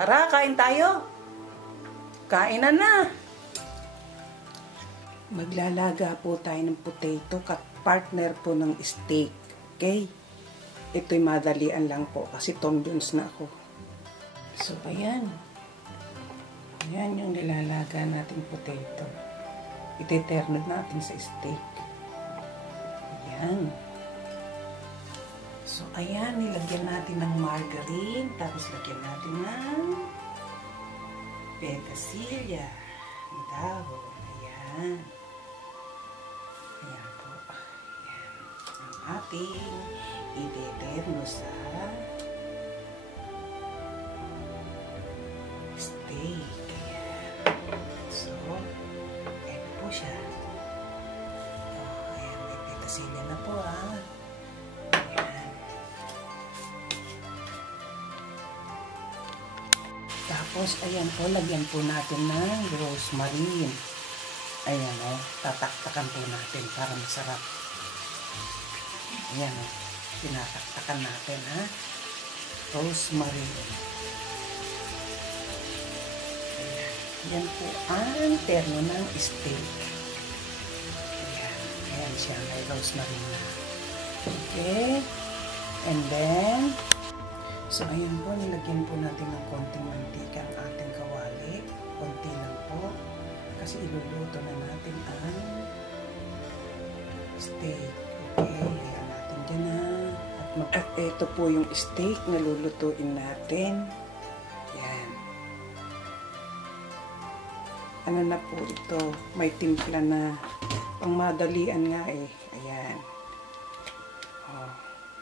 Tara, kain tayo. Kainan na. Maglalaga po tayo ng potato kat partner po ng steak. Okay? Ito'y madalian lang po kasi Tom Jones na ako. So, ayan. Ayan yung nilalaga nating potato. Ite-ternod natin sa steak. Ayan. So, ayan. Nilagyan natin ng margarine. Tapos, lagyan natin ng petersilya. Ang dahon. Ayan. Ayan po. Ayan. Ang ating ite-terno sa steak. So, ayan po siya. Ayan, may petersilya na po Ayan. Tapos, ayan po, lagyan po natin ng rosemary. Ayan tataktakan po natin para masarap. Ayan tinataktakan natin rosemary. Yan po ang terno ng steak. Ayan siya, may rosemary na. Okay. And then, so ayan po, nilagyan po natin ng konting mantika ang ating kawali. Konti lang po. Kasi iluluto na natin ang steak. Okay, ayan natin dyan At ito po yung steak na lulutuin natin. Ano na po ito, may timpla na pangmadalian nga ayan.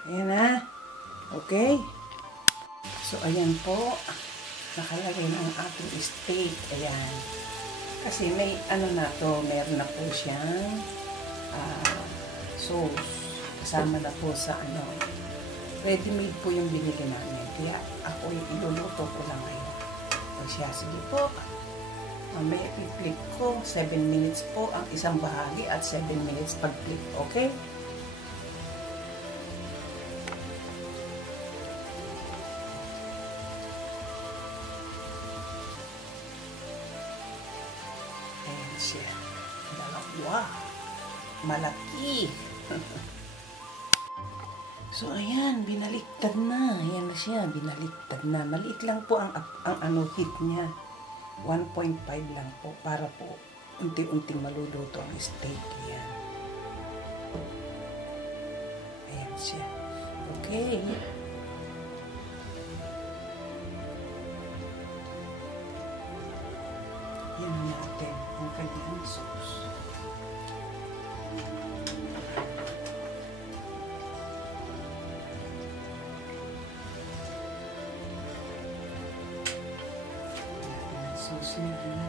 Ayan okay. So ayan po, nakalagay na ang ating steak. Ayan, kasi may na to, meron na po siyang sauce kasama na po sa ready made po yung binili namin, kaya ako yung iluluto ko lang ngayon. O siya, sige po. May i-flip ko, 7 minutes po ang isang bahagi at 7 minutes pag-flip, okay? Ayan siya. Wow! Malaki! So, ayan, binaliktad na. Ayan na siya, binaliktad na. Maliit lang po ang heat niya. 1.5 lang po para po unti-unting maluluto ang steak. Ayan. Ayan siya. Okay. Yan natin ang kanyang sauce. Sauce niya ayan.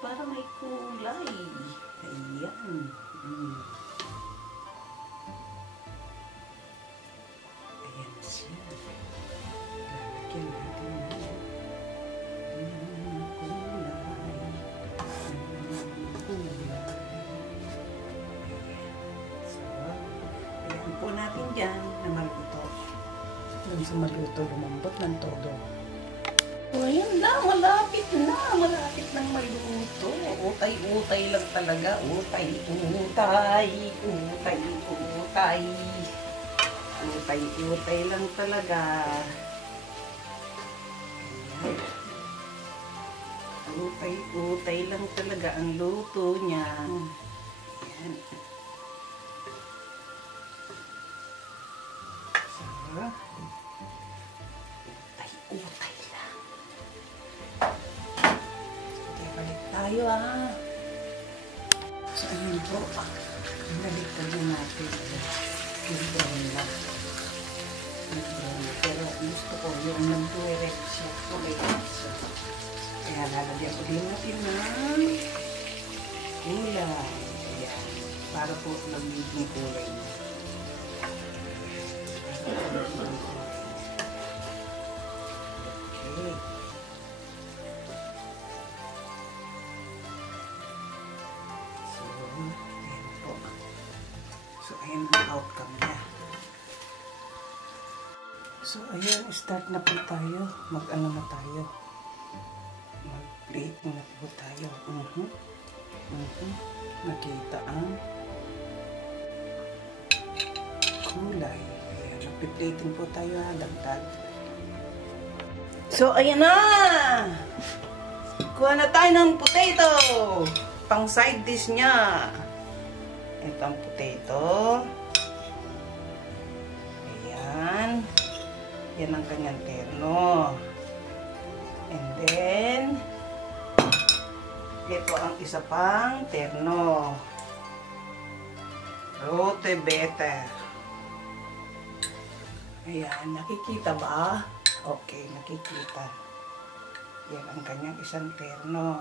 Para may kulay. Ayan. Ayan siya. Lalagyan natin po natin dyan na maluto. Doon sa maluto, lumambot ng todo. So, ayan na, malapit nang maluto. Utay-utay lang talaga. Utay lang talaga. Utay lang talaga ang luto niya. Ayan. Utay lang. Okay, balik tayo So, ayun po. Baliktad na natin. Yung brown lang. Pero gusto ko yung nag-direct siya. Kaya lalagyan ko din natin ng gulay. Ayan. Para po magiging kulay niya. Okay. in out kami na. So, ayan, start na po tayo. Mag-ano na tayo. Mag-plate na po tayo. Nakita ang kulay. Ayan, mag-plating po tayo, dagdag. So, ayan na! Kuha na tayo ng potato! Pang side dish niya. Ito ang potato. Ayan. Yan ang kanyang terno. And then, ito ang isa pang terno. Roti better. Ayan, nakikita ba? Okay, nakikita. Yan ang kanyang isang terno.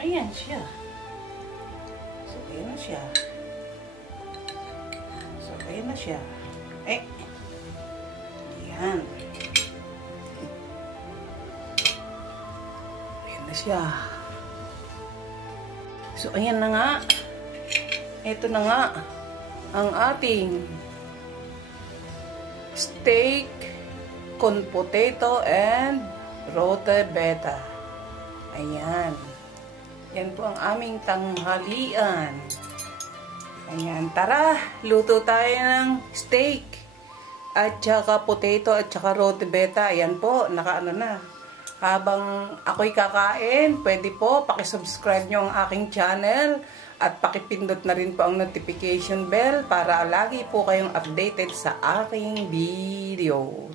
Ayan siya. So, ayan na siya. So, ayan na siya. Eh. Ayan. Ayan na siya. So, ayan na nga. Ito na nga ang ating steak con potato and roti beta. Ayan. Yan po ang aming tanghalian. Ayan, tara, luto tayo ng steak at saka potato at saka roti beta. Ayan po, nakaano na. Habang ako'y kakain, pwede po pakisubscribe nyo ang aking channel at pakipindot na rin po ang notification bell para lagi po kayong updated sa aking video.